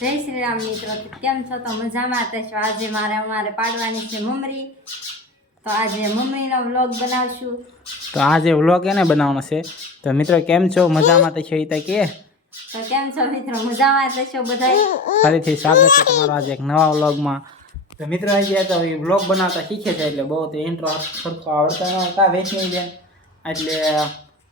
જય શ્રી રામ મિત્રો, કેમ છો? તો મજામાં તો આજે અમારે પાડવાની છે મમરી. તો આજે મમરીનો વ્લોગ બનાવશું. તો આજે વ્લોગ એને બનાવવાનો છે. તો મિત્રો કેમ છો? મજામાં તો છો કે તો કેમ છો મિત્રો? મજામાં તો છો બધા? ફરીથી સ્વાગત છે તમારું આજે એક નવા વ્લોગમાં. તો મિત્રો આજે તો વ્લોગ બનાવતા શીખે છે એટલે બહુ તો ઇન્ટ્રો સરખો આવડતા ન હતા વેચની બેન, એટલે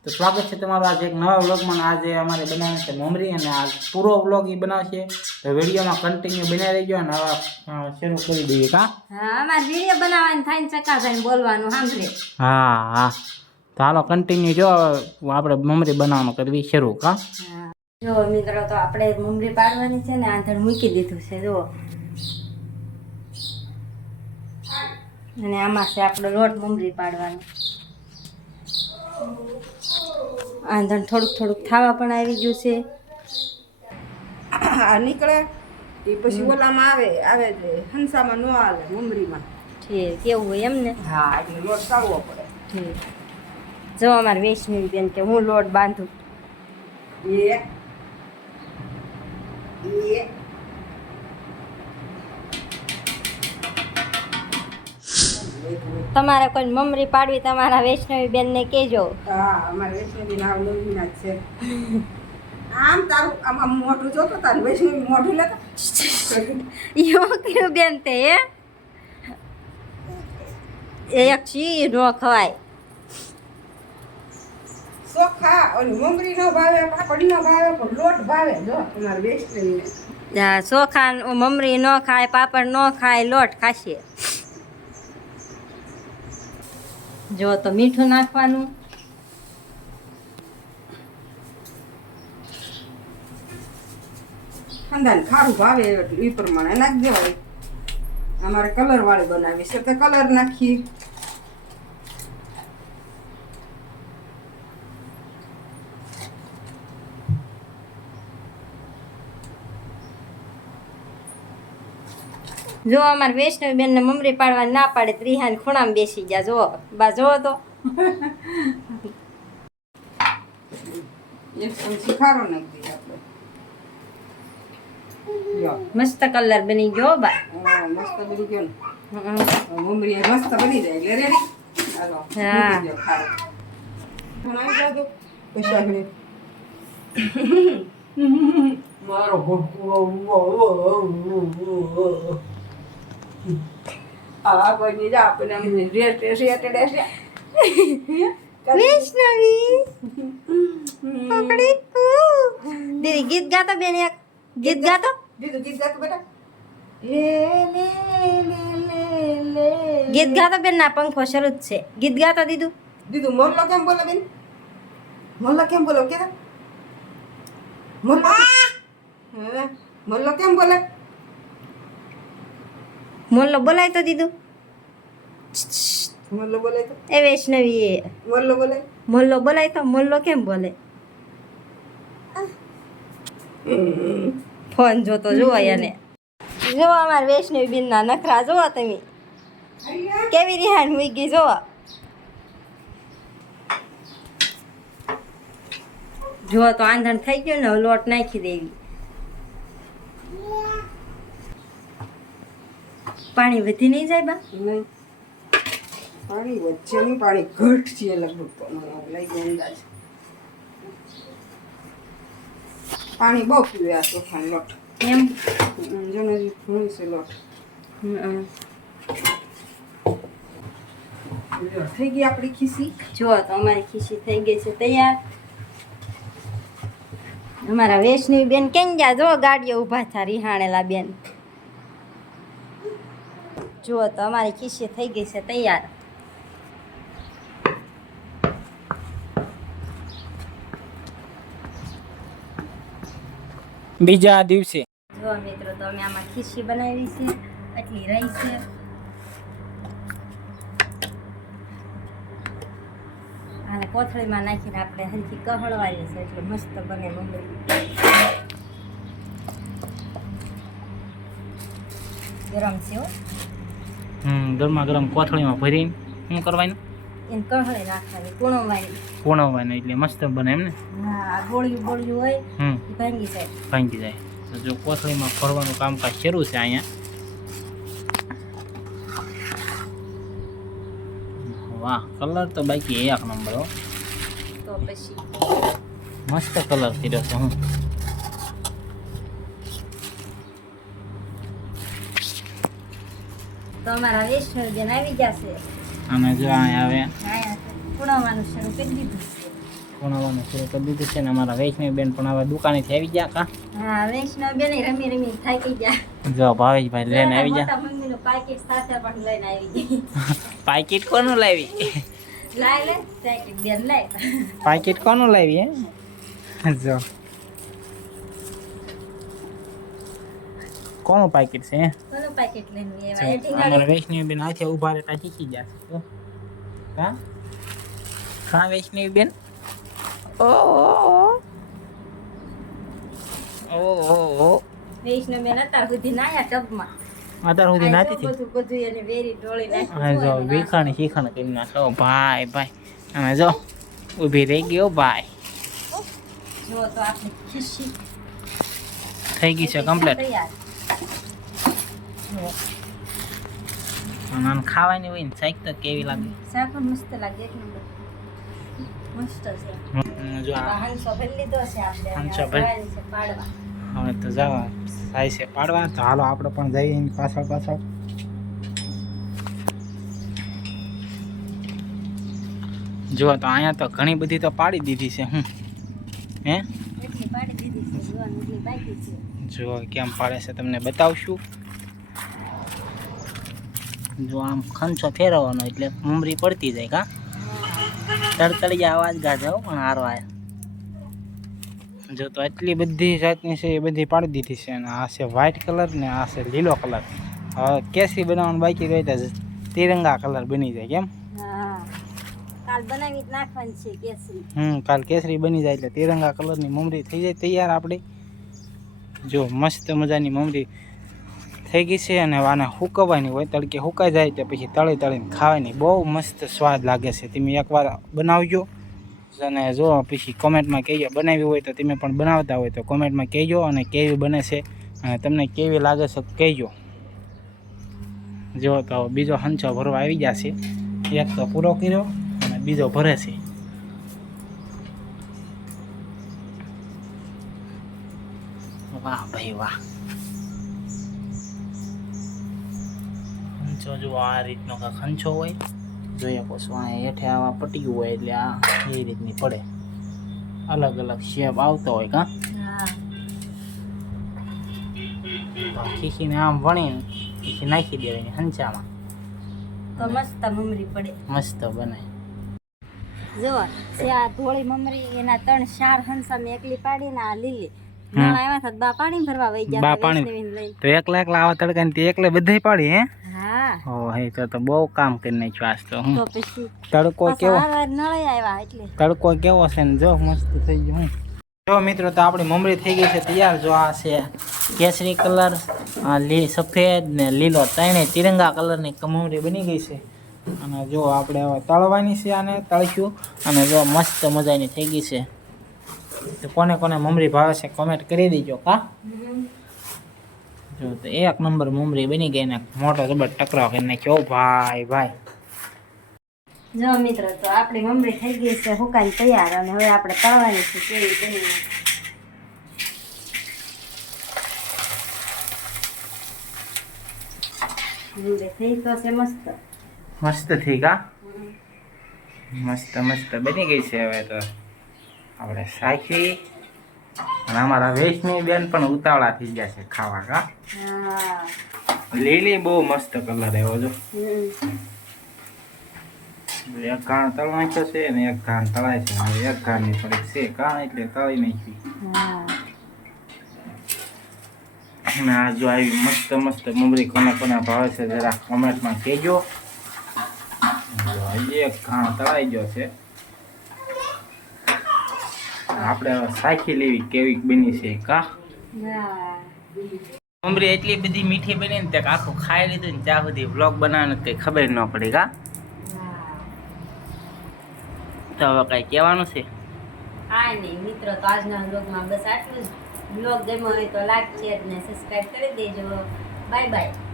તો સ્વાગત છે તમારું આજે એક નવા વ્લોગમાં. આજે અમારે બનાવવાનું છે મમરી અને આ પૂરો વ્લોગ એ બનાવશે. તો વિડીયોમાં કન્ટિન્યુ બનાવી રહેજો અને હવે શરૂ કરી દઈએ. હા, અમારે વિડીયો બનાવવાની થાય ને ચકાસાઈને બોલવાનું સાંભળે. હા, તો હાલો કન્ટિન્યુ જો આપણે મમરી બનાવવાનું કરવી શરૂ. જો મિત્રો, તો આપણે મમરી પાડવાની છે ને આંધણ મૂકી દીધું છે જો, અને આમાં છે આપણો લોટ મમરી પાડવાનો. આંધણ થોડુંક થોડુંક થાવા પણ આવી ગયું છે. આ નીકળે એ પછી ઓલામાં આવે છે હંસામાં ન આવે મમરીમાં. ઠીક, કેવું હોય એમ ને? હા, એટલે લોટ સાવવો પડે. ઠીક. જો અમારે વૈષ્ણવી બેન કે હું લોટ બાંધું. તમારે કોઈ મમરી પાડવી તમારા વૈષ્ણવી બેન ને કહેજો. હા, અમારે વૈષ્ણવી નામ લોહીના જ છે. આમ તારું આમ મોઢું જોતો તારું વૈષ્ણવી મોઢું લેતો એવું કયું બેન તે એક ચી નો ખવાય. ચોખા ઓલી મમરી નો ભાવે, પાપડ નો ભાવે, પણ લોટ ભાવે. જો અમારે વૈષ્ણવીને ચોખા મમરી ન ખાય, પાપડ ન ખાય, લોટ ખાશે. જો તો મીઠું નાખવાનું. ખાંદાને ખારું ભાવે એટલે એ પ્રમાણે નાખી દેવાય. અમારે કલર વાળી બનાવી છે તો કલર નાખીએ. જો અમારે વૈષ્ણવી બેન ને મમરી પાડવા ના પાડે, ત્રિહાન ખૂણામાં બેસી ગયા. જો બા જો તો એક ચમચી ખારો નાખી દઈએ આપણે. મસ્ત કલર બની ગયો બા. મસ્ત બની ગયો ને. મમરી મસ્ત બની જાય એટલે રેડી. હાલો હા. મૂકી દો ખારો. બનાવી જાદો પછી આપણે મારો આ કોઈ નહીં જા આપણે રેટ રહેશે. વૈષ્ણવી પકડી દીદી ગીત ગાતો બેન, એક ગીત ગાતો. દીધું ગીત ગાતું બેટા. ગીત ગાતો બેન, ના પંખો શરૂ જ છે. ગીત ગાતો દીધું. દીધું મોરલો કેમ બોલે બેન? મોરલો કેમ બોલે કે મોરલો કેમ બોલે? મોલ્લો બોલાય તો દીધું. મોરલો બોલે તો એ વૈષ્ણવી મોરલો બોલે. મોલ્લો બોલાય તો મોલ્લો કેમ બોલે? ફોન જોતો જોવો એને. જો અમારે વૈષ્ણવી બેન ના નખરા જોવો તમે, કેવી રિહાન હોઈ ગઈ જોવો. જો તો આંધણ થઈ ગયું ને, લોટ નાખી દેવી. પાણી વધી નહીં જાય બા? નહીં, પાણી વચ્ચે નહીં, પાણી ઘટ છે લગભગ. તો મને એવું લઈ ગયો અંદાજ. પાણી બહુ પીવે આ ચોખાનો લોટ એમ જેનો ઘણું છે લોટ. થઈ ગઈ આપણી ખીસી. જો તો અમારી ખીસી થઈ ગઈ છે તૈયાર. અમારા વૈષ્ણવી બેન કેમ ગયા? જો ગાડીઓ ઊભા થયા રિહાણેલા બેન. જુઓ તો અમારી ખીસી થઈ ગઈ છે તૈયાર. બીજા દિવસે જો મિત્રો, તો અમે આમાં ખીસી બનાવી છે, એટલી રહી છે. અને કોથળીમાં નાખીને આપણે હલકી કહળવાઈએ છે એટલે મસ્ત બને મમરી. ગરમ છે હો. ગરમા ગરમ કોથળીમાં ભરીને શું કરવાનું? એને કહળે નાખવાની, પૂણવવાની. પૂણવવાનું એટલે મસ્ત બને એમ ને? હા, ગોળિયું હોય એ ભાંગી જાય. ભાંગી જાય. તો જો કોથળીમાં ભરવાનું કામકાજ શરૂ છે અહીંયા. વાહ, કલર તો બાકી એક નંબર હો. તો પછી મસ્ત કલર કર્યો છે. હું તો અમારા વૈષ્ણવબેન આવી જશે. અને જો અહીંયા આવે અહીંયા પૂણવાનું શરૂ કરી દીધું છે. ભણાવવાનું શરૂ કરી દીધું છે ને અમારા વૈષ્ણવી બેન પણ હવે દુકાનેથી આવી ગયા કા. હા, વૈષ્ણવબેન રમી રમી થાકી ગયા. જો ભાવેશભાઈ લઈને આવી ગયા. મોટા મમ્મીનું પાકીટ સાથે પણ લઈને આવી ગઈ. પાકીટ કોનું લાવી? લાય લે પાકીટ બેન લાય. પાકીટ કોનું લાવી હે? જો કોનું પાકીટ છે? કોનું પાકીટ લઈને જો, એવા એટી અમારા વૈષ્ણવી બેન હાથે ઉભા રહેતા શીખી ગયા છે. હા હા વૈષ્ણવી બેન. ઓ વૈષ્ણવબેન અત્યાર સુધી નાયા ટબમાં. અત્યાર સુધી નાતી હતી. બધું બધું એને વેરી ઢોળી હા જો નાખ્યું. વિખાણી શીખાણ કરી નાખો ભાઈ ભાઈ. અને જો ઊભી રહી ગયો ભાઈ. જો તો આપણે ખીસી થઈ ગઈ છે કમ્પ્લીટ. તૈયાર. જો અને આને ખાવાની હોય ને શાક તો કેવી લાગે. શાક પણ મસ્ત લાગે એક નંબર. મસ્ત છે. જો આ હંસો ભરી લીધો છે આપણે. હંસો ભરી. જવાની છે પાડવા. હવે તો જવા થાય છે પાડવા. તો હાલો આપણે પણ જઈએ એની પાછળ પાછળ. જો તો અહીંયા તો ઘણી બધી તો પાડી દીધી છે. હું હે એટલી પાડી દીધી છે. જોવાની એટલી બાકી છે. જો કેમ પાડે છે તમને બતાવશું. જો આમ ખંચો ફેરવવાનો એટલે મમરી પડતી જાય કા. તડતડિયા અવાજ ગાજે પણ હારો આયા. જો તો એટલી બધી જાતની છે એ બધી પાડી દીધી છે. અને આ છે વ્હાઇટ કલર ને આ છે લીલો કલર. હવે કેસરી બનાવવાનું બાકી રહી તો તિરંગા કલર બની જાય. કેમ? હા, કાલ બનાવી જ નાખવાની છે કેસરી. કાલ કેસરી બની જાય એટલે તિરંગા કલરની મમરી થઈ જાય તૈયાર આપણી. જો મસ્ત મજાની મમરી થઈ ગઈ છે. અને આને હુકવવાની હોય, તડકે હુકાઈ જાય તો પછી તળી તળીને ખાવાની બહુ મસ્ત સ્વાદ લાગે છે. તમે એકવાર બનાવજો અને જો પછી કોમેન્ટમાં કહેજો. બનાવી હોય તો તમે પણ બનાવતા હોય તો કોમેન્ટમાં કહેજો અને કેવી બને છે અને તમને કેવી લાગે છે કહેજો. જો તો બીજો હંચો ભરવા આવી જશે. એક તો પૂરો કર્યો અને બીજો ભરે છે. વાહ ભાઈ વાહ. ખંચો જો આ રીતનો કાંઈક ખંચો હોય. જોઈએ પછી આ હેઠે આવા પટ્ટીયું હોય એટલે આ એ રીતની પડે. અલગ અલગ શેપ આવતો હોય કા. હા, તો ખીસીને આમ વણીને પછી નાખી દેવાની હંચામાં. તો મસ્ત મમરી પડે. મસ્ત બને. જો છે આ ધોળી મમરી એના 3-4 હંસા મેં એકલી પાડીને આ લીલી. હમ. નળ આવ્યા હતા બા પાણી ભરવા વઈ ગયા બા હતા પાણી. વૈષ્ણવીને લઈને. તો એકલા એકલા આવા તડકા ને એકલે બધે પાડી હે. હા, ઓ હે તો બહુ કામ કરી નાખ્યું આજ તો. હું તો પછી તડકો પાછા કેવો વાર નળે આવ્યા એટલે. તડકો કેવો છે ને જો મસ્ત થઈ ગયું. હું જો મિત્રો તો આપણી મમરી થઈ ગઈ છે તૈયાર. જો આ છે કેસરી કલર, આ સફેદ ને લીલો ત્રણે તિરંગા કલરની મમરી બની ગઈ છે. અને જો આપણે હવે તળવાની છે. આને તળશું અને જો મસ્ત મજાની થઈ ગઈ છે. તો કોને કોને મમરી ભાવે છે કોમેન્ટ કરી દેજો કા. જો તો એક નંબર મમરી બની ગઈ ને મોટો જબર ટકરાવ કરી નાખ્યો ભાઈ ભાઈ. જો મિત્રો તો આપણી મમરી થઈ ગઈ છે હુકાઈ તૈયાર. અને હવે આપણે તળવાની છે કેવી બની. મમરી થઈ તો છે મસ્ત. મસ્ત થઈ કા. મસ્ત મસ્ત બની ગઈ છે. હવે તો આપણે શાખી અને અમારા વૈષ્ણવી બેન પણ ઉતાવળા થઈ ગયા છે ખાવા કા. હા. લીલી બહુ મસ્ત કલર આવ્યો જો. હમ. એક ઘાણ તળ નાખ્યો છે અને એક ઘાણ તળાય છે. હવે એક ઘાણની થોડીક છે કા એટલે તળી નાખી. હા. અને આ જો આવી મસ્ત મસ્ત મમરી કોને કોને ભાવે છે જરા કોમેન્ટમાં કહેજો. જો હજી એક ઘાણ તળાઈ ગયો છે. આપણે હવે શાખી લેવી કેવી બની છે કા. હા. મમરી એટલી બધી મીઠી બની ને તે આખું ખાઈ લીધું ને ત્યાં સુધી વ્લોગ બનાવવાનું કંઈ ખબર ન પડી કા. તો હવે કઈ કહેવાનું છે? હા નહીં મિત્રો, તો આજના વ્લોગમાં બસ આટલું જ. બ્લોગ ગમ્યો હોય તો લાઈક શેર ને સબસ્ક્રાઈબ કરી દેજો. Bye bye.